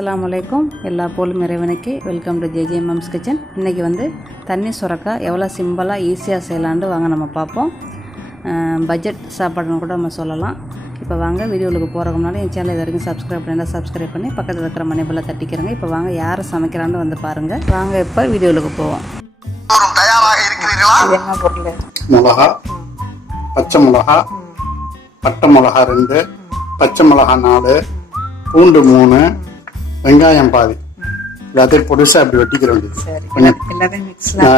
அஸ்ஸலாமு அலைக்கும். எல்லா போலும் இறைவனுக்கு. Welcome to JJ mumps kitchen. இன்றைக்கி வந்து தண்ணி சுரக்காய் எவ்வளோ சிம்பிளாக ஈஸியாக செய்யலான்ட்டு வாங்க நம்ம பார்ப்போம். பட்ஜெட் சாப்பாடுன்னு கூட நம்ம சொல்லலாம். இப்போ வாங்க வீடியோவுக்கு போகிறதுக்கு முன்னாடி என் சேனல் இது வரைக்கும் சப்ஸ்கிரைப் பண்ணியிருந்தால் சப்ஸ்கிரைப் பண்ணி பக்கத்தில் இருக்கிற மணிபெல்லாம் தட்டிக்கிறேங்க. இப்போ வாங்க யார் சமைக்கிறான்னு வந்து பாருங்கள். வாங்க இப்போ வீடியோவுக்கு போவோம். இது என்ன பொருள்? மிளகா, பச்சை மிளகா, பட்டை மிளகா 2, பச்சை மிளகா 4, பூண்டு 3, வெங்காயம் பாதி. எல்லாத்தையும் பொடுசா அப்படி வெட்டிக்கிற வேண்டியது.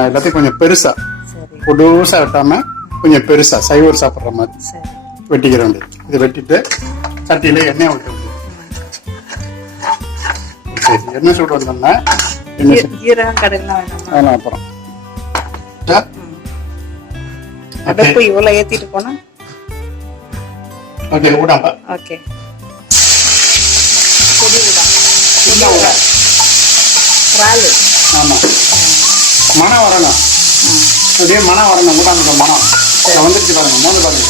எல்லாத்தையும் கொஞ்சம் பெருசா, பொடுசா வெட்டாம கொஞ்சம் பெருசா சைவர் சாப்பிட்ற மாதிரி வெட்டிக்கிற வேண்டியது. இதை வெட்டிட்டு சட்டியில எண்ணெய் விட்டு வேண்டியது. சரி, எண்ணெய் சூடு வந்தோம்னா அதெல்லாம் அப்புறம் இவ்வளோ ஏற்றிட்டு போனா ஓகே விடாம ஓகே ஆமா மனம் வரணும். அப்படியே மனம் வரணும். கூட்டாங்க மனம் வந்துருச்சு பாருங்க. மோந்து பாருங்க.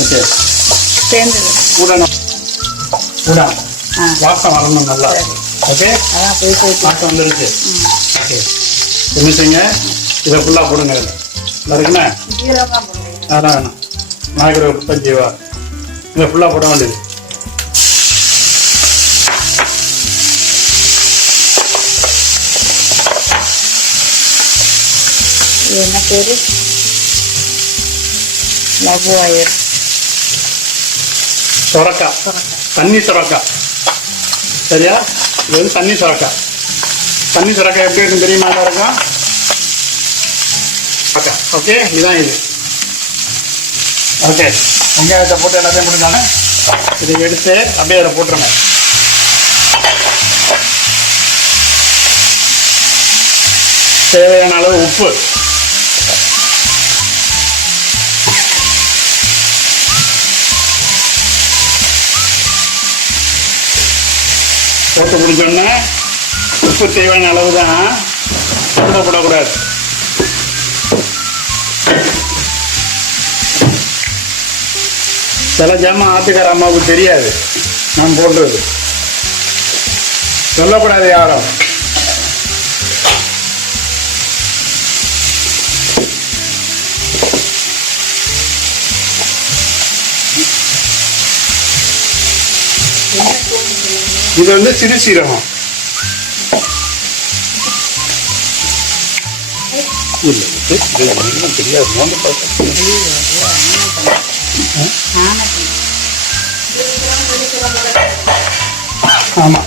ஓகே கூடணும். கூடாம் வாசம் வரணும் நல்லா. ஓகே வாசம் வந்துருச்சு. ஓகே என்ன செய்யுங்க, இதை ஃபுல்லாக போடுங்க. இதில் இருக்குண்ணே அதான் வேணும். நாய்க்கு 35 ரூபா. இதை ஃபுல்லாக போட வேண்டியது. என்ன பேரு? லவ்வாயர் சுரக்காய், தண்ணி சுரக்காய். சரியா? இது வந்து தண்ணி சுரக்காய். தண்ணி சுரக்காய் எப்படி இருக்குன்னு தெரியுமா? இருக்கும். ஓகே இதுதான் இது. ஓகே வெங்காயத்தை போட்டு எல்லாத்தையும் போட்டுக்காங்க. இதை எடுத்து அப்படியே அதை போட்டுருங்க. தேவையான அளவு உப்பு, போட்டு பிடிச்சோன்னா உப்பு தேவையான அளவு தான், ரொம்ப போடக்கூடாது. சில ஜாமான் ஆட்டுக்கார அம்மாவுக்கு தெரியாது நான் போடுறது. சொல்லக்கூடாது யாரும். இது வந்து சிறு சீரகம். தெரியாது. ஆமா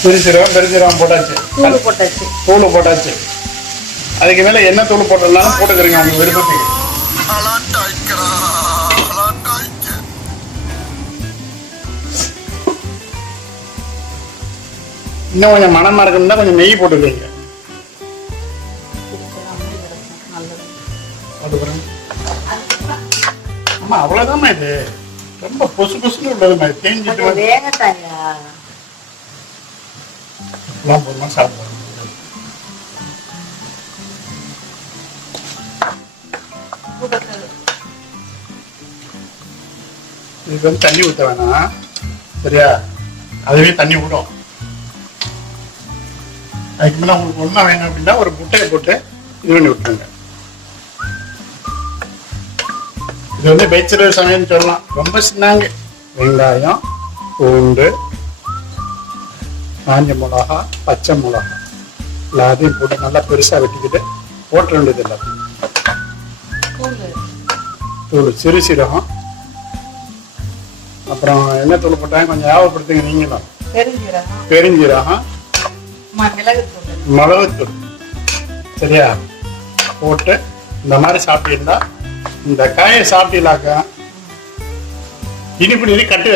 சிறு சீரகம், பெருசீரகம் போட்டாச்சு. தூள் போட்டாச்சு. அதுக்கு மேல என்ன தூள் போட்டதுனாலும் போட்டுக்கிறீங்க உங்க விருப்பத்துக்கு. இன்னும் கொஞ்சம் மனமா இருக்குன்னா கொஞ்சம் நெய் போட்டுக்கிறீங்க. ஆமா அவ்வளவுதான். இது ரொம்ப பொசு பொசுன்னு உள்ளது மாதிரி தேஞ்சிட்டு சாப்பிடுவோம். இதுக்கு வந்து தண்ணி ஊற்ற வேணாம். சரியா? அதுவே தண்ணி விடும். அதுக்கு மேலே உங்களுக்கு ஒன்றா வேணும் அப்படின்னா ஒரு முட்டையை போட்டு இது பண்ணி விட்டுருங்க. இது வந்து பேச்சுலர் சமையல்னு சொல்லலாம். ரொம்ப சின்னாங்க. வெங்காயம், பூண்டு, காஞ்ச மிளகா, பச்சை மிளகா எல்லாத்தையும் போட்டு நல்லா பெருசாக வெட்டிக்கிட்டு போட்ட வேண்டியது. எல்லாத்தையும் தூள், சிறு சீரகம், அப்புறம் என்ன தூள் போட்டாங்க கொஞ்சம் ஞாபகப்படுத்துங்க நீங்களும். பெருஞ்சீரகம், மிளகுத்தூள். சரியா? போட்டு இந்த மாதிரி சாப்பிட்டீங்கன்னா, இந்த காயை சாப்பிட்டீங்களாக்கா இனிப்பு கட்டு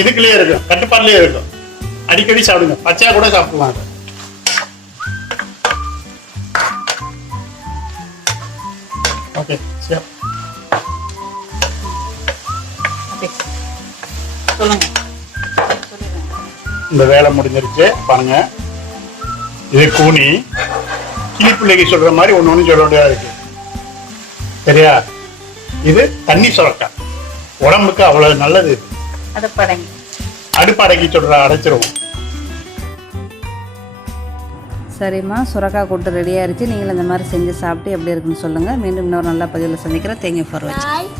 இதுக்குள்ளேயே இருக்கும், கட்டுப்பாடுலயே இருக்கும். அடிக்கடி சாப்பிடுங்க. பச்சையா கூட சாப்பிடலாம். ஓகே சரி. இந்த வேலை முடிஞ்சிருச்சு பாருங்க. இது கூனி கிளிப்பிள்ளைக்கு சொல்ற மாதிரி ஒண்ணு சொல்ல வேண்டியதா இருக்கு. சரியா? இது தண்ணி சுரக்காய். உடம்புக்கு அவ்வளவு நல்லது. அடுப்படங்கி சொல்ற அடைச்சிருவோம். சரிம்மா, சுரக்காய் கூட்டு ரெடியாக இருந்துச்சு. நீங்களும் இந்த மாதிரி செஞ்சு சாப்பிட்டு எப்படி இருக்குன்னு சொல்லுங்கள். மீண்டும் இன்னொரு நல்ல பதிவில் சந்திக்கிறேன். தேங்க்யூ ஃபார் வாட்சிங்.